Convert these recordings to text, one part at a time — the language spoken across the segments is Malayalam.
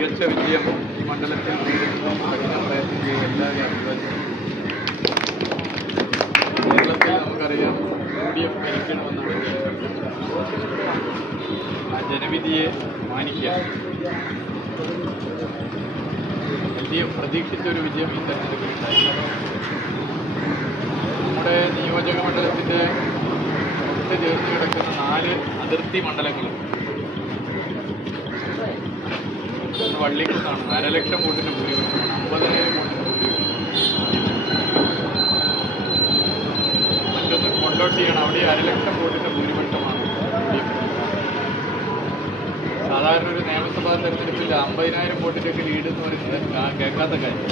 മികച്ച വിജയം ഈ മണ്ഡലത്തിൽ കഠിന പ്രയത്നം ചെയ്ത എല്ലാവരെയും അഭിവാദിക്കുന്നു. കേരളത്തിൽ നമുക്കറിയാം UDF ഭരിക്കണമെന്നാണ് ആ ജനവിധിയെ മാനിക്കുക. LDF പ്രതീക്ഷിച്ചൊരു വിജയം ഈ തെരഞ്ഞെടുപ്പിലുണ്ടായി. നമ്മുടെ നിയോജക മണ്ഡലത്തിൻ്റെ ഒത്ത് ചേർന്ന് കിടക്കുന്ന 4 അതിർത്തി മണ്ഡലങ്ങളും വള്ളിക്കുന്നാണ്. 1,50,000 വോട്ടിന് ഭൂരിപക്ഷമാണ്. 50,000 വോട്ടിന് ഭൂരിപക്ഷം. മറ്റൊന്ന് കൊണ്ടോട്ടിയാണ്. അവിടെ 1,00,000 വോട്ടിന് ഭൂരിപക്ഷമാണ്. സാധാരണ ഒരു നിയമസഭാ തെരഞ്ഞെടുപ്പിൽ 50,000 വോട്ടിൻ്റെയൊക്കെ ലീഡ് എന്ന് പറയുന്നത് കേൾക്കാത്ത കാര്യം.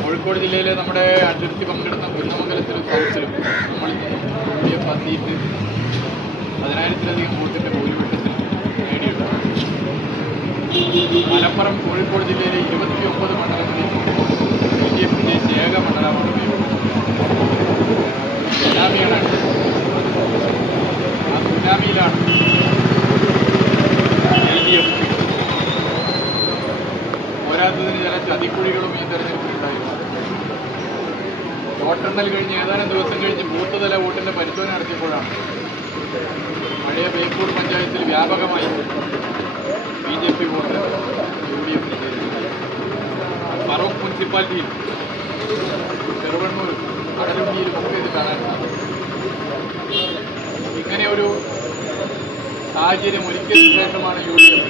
കോഴിക്കോട് ജില്ലയിലെ നമ്മുടെ അതിർത്തി പങ്കിടുന്ന കുന്നമംഗലത്തിലും സൗത്തിലും നമ്മളിൽ നിന്നും UDF സീറ്റ് 10,000-ലധികം വോട്ടിൻ്റെ ഭൂരിപക്ഷത്തിൽ നേടിയിട്ടുണ്ട്. മലപ്പുറം കോഴിക്കോട് ജില്ലയിലെ 29 മണ്ഡലങ്ങളിൽ LDF വിജയിച്ച ഏക മണ്ഡലമാണ് സുനാമിയാണ്. ആ സുനാമിയിലാണ് LDF. പോരാത്തതിന് ചില ചതിക്കുഴികളും ഈ തെരഞ്ഞെടുപ്പിലുണ്ടായിരുന്നു. വോട്ടെണ്ണൽ കഴിഞ്ഞ് ഏതാനും ദിവസം കഴിഞ്ഞ് ബൂത്ത് തല വോട്ടിൻ്റെ പരിശോധന നടത്തിയപ്പോഴാണ് പഴയ ബേപ്പൂർ പഞ്ചായത്തിൽ വ്യാപകമായി BJP വോട്ട് UDF ഫറൂഖ് മുനിസിപ്പാലിറ്റിയിൽ, ചെറുവണ്ണൂർ, കടലുണ്ടിയിലും ഒക്കെ ഇത് കാണാൻ സാധിക്കും. ഇങ്ങനെ ഒരു സാഹചര്യം ഒരുക്കിയതിനു ശേഷമാണ് UDF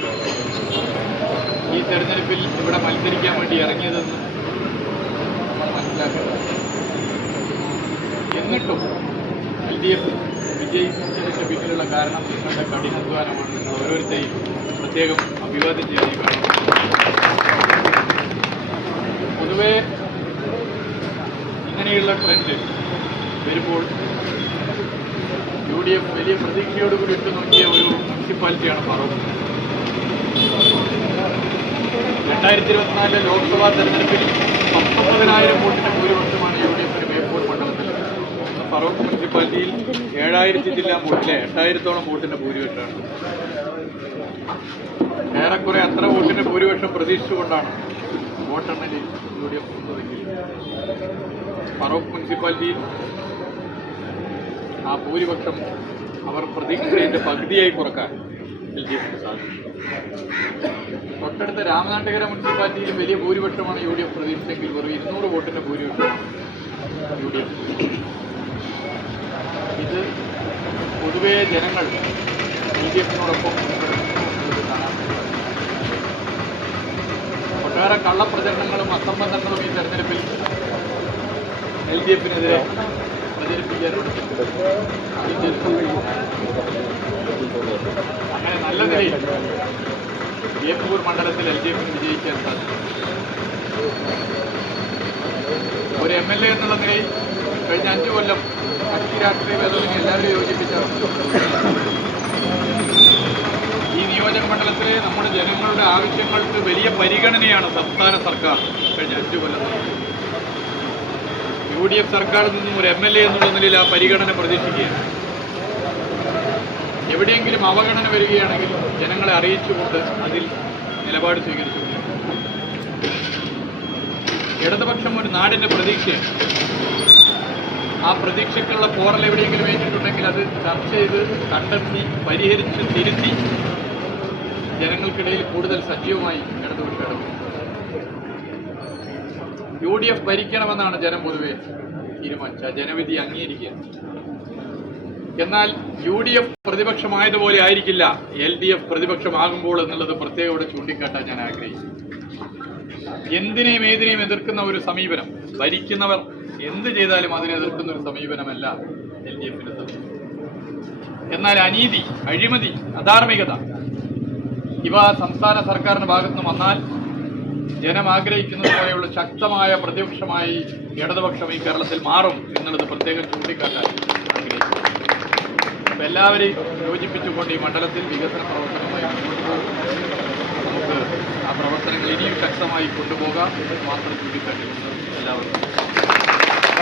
ഈ തെരഞ്ഞെടുപ്പിൽ ഇവിടെ മത്സരിക്കാൻ വേണ്ടി ഇറങ്ങിയതെന്ന് നമ്മൾ മനസ്സിലാക്കുന്നത്. എന്നിട്ടും LDF വിജയിച്ചതിൻ്റെ പിന്നിലുള്ള കാരണം നിങ്ങളുടെ കഠിനാധ്വാനമാണ്. നിങ്ങൾ ഓരോരുത്തരെയും പ്രത്യേകം അഭിവാദ്യം ചെയ്യുകയാണ്. പൊതുവെ ഇങ്ങനെയുള്ള ട്രെൻഡ് വരുമ്പോൾ UDF വലിയ പ്രതീക്ഷയോടുകൂടി ഇട്ട് നോക്കിയ ഒരു മുനിസിപ്പാലിറ്റിയാണ് ഫറൂഖ്. 2024 ലോക്സഭാ തെരഞ്ഞെടുപ്പിൽ 19,000 വോട്ടിൻ്റെ ഭൂരിപക്ഷമാണ് UDF ബേപ്പൂർ മണ്ഡലത്തിൽ. ഫറൂഖ് മുനിസിപ്പാലിറ്റിയിൽ 7,000 ജില്ലാ വോട്ടിലെ 8,000-ഓളം വോട്ടിൻ്റെ ഭൂരിപക്ഷമാണ്. ഏറെക്കുറെ അത്ര വോട്ടിൻ്റെ ഭൂരിപക്ഷം പ്രതീക്ഷിച്ചുകൊണ്ടാണ് വോട്ടെണ്ണലിൽ UDF തുടങ്ങിയത്. ഫറൂഖ് മുനിസിപ്പാലിറ്റിയിൽ ആ ഭൂരിപക്ഷം അവർ പ്രതീക്ഷിച്ചതിൻ്റെ പകുതിയായി കുറക്കാൻ LDF സാധിച്ചു. തൊട്ടടുത്ത രാമനാട്ടുകര മുനിസിപ്പാലിറ്റിയിലും വലിയ ഭൂരിപക്ഷമാണ് UDF പ്രതീക്ഷിച്ചെങ്കിൽ വെറും 200 വോട്ടിൻ്റെ ഭൂരിപക്ഷമാണ് UDF. ഇത് പൊതുവേ ജനങ്ങൾ LDFനോടൊപ്പം കാണാൻ ഒട്ടേറെ കള്ളപ്രചരണങ്ങളും അസംബന്ധങ്ങളും ഈ തെരഞ്ഞെടുപ്പിൽ LDFനെതിരെ പ്രചരിപ്പിക്കാറുണ്ട്. അങ്ങനെ നല്ല നിലയിൽ ബേപ്പൂർ മണ്ഡലത്തിൽ LDFന് വിജയിക്കാൻ സാധിക്കും. ഒരു MLA എന്നുള്ള നിലയിൽ കഴിഞ്ഞ 5 കൊല്ലം കക്ഷി രാഷ്ട്രീയ ഭേദമന്യേ എല്ലാവരും യോജിപ്പിച്ച ഈ നിയോജക മണ്ഡലത്തിലെ നമ്മുടെ ജനങ്ങളുടെ ആവശ്യങ്ങൾക്ക് വലിയ പരിഗണനയാണ് സംസ്ഥാന സർക്കാർ കഴിഞ്ഞ 5 കൊല്ലം. UDF സർക്കാരിൽ നിന്നും ഒരു MLA എന്നുള്ള നിലയിൽ ആ പരിഗണന പ്രതീക്ഷിക്കുകയാണ്. എവിടെയെങ്കിലും അവഗണന വരികയാണെങ്കിൽ ജനങ്ങളെ അറിയിച്ചുകൊണ്ട് അതിൽ നിലപാട് സ്വീകരിച്ചുകൊണ്ട് ഇടതുപക്ഷം ഒരു നാടിൻ്റെ പ്രതീക്ഷയാണ്. ആ പ്രതീക്ഷയ്ക്കുള്ള പോറൽ എവിടെയെങ്കിലും ഏറ്റിട്ടുണ്ടെങ്കിൽ അത് ചർച്ച ചെയ്ത് കണ്ടെത്തി പരിഹരിച്ച് തിരുത്തി ജനങ്ങൾക്കിടയിൽ കൂടുതൽ സജീവമായി ഇടതുപക്ഷം ഇടപെടും. UDF ഭരിക്കണമെന്നാണ് ജനം പൊതുവെ തീരുമാനിച്ച ജനവിധി അംഗീകരിക്കുക. എന്നാൽ UDF പ്രതിപക്ഷമായതുപോലെ ആയിരിക്കില്ല LDF പ്രതിപക്ഷമാകുമ്പോൾ എന്നുള്ളത് പ്രത്യേകം ഇവിടെ ചൂണ്ടിക്കാട്ടാൻ ഞാൻ ആഗ്രഹിക്കുന്നു. എന്തിനേയും ഏതിനേയും എതിർക്കുന്ന ഒരു സമീപനം, ഭരിക്കുന്നവർ എന്ത് ചെയ്താലും അതിനെ എതിർക്കുന്ന ഒരു സമീപനമല്ല LDFന്റെ സമീപനം. എന്നാൽ അനീതി, അഴിമതി, അധാർമികത ഇവ സംസ്ഥാന സർക്കാരിന്റെ ഭാഗത്തുനിന്ന് വന്നാൽ ജനം ആഗ്രഹിക്കുന്നത് പോലെയുള്ള ശക്തമായ പ്രതിപക്ഷമായി ഇടതുപക്ഷം ഈ കേരളത്തിൽ മാറും എന്നുള്ളത് പ്രത്യേകം ചൂണ്ടിക്കാട്ടാൻ ആഗ്രഹിക്കുന്നു. അപ്പോൾ എല്ലാവരെയും യോജിപ്പിച്ചുകൊണ്ട് ഈ മണ്ഡലത്തിൽ വികസന പ്രവർത്തനമായി മുന്നോട്ട് പോകും. നമുക്ക് ആ പ്രവർത്തനങ്ങൾ ഇനിയും ശക്തമായി കൊണ്ടുപോകാം എന്ന് മാത്രം ചൂണ്ടിക്കാട്ടിക്കൊണ്ട് എല്ലാവർക്കും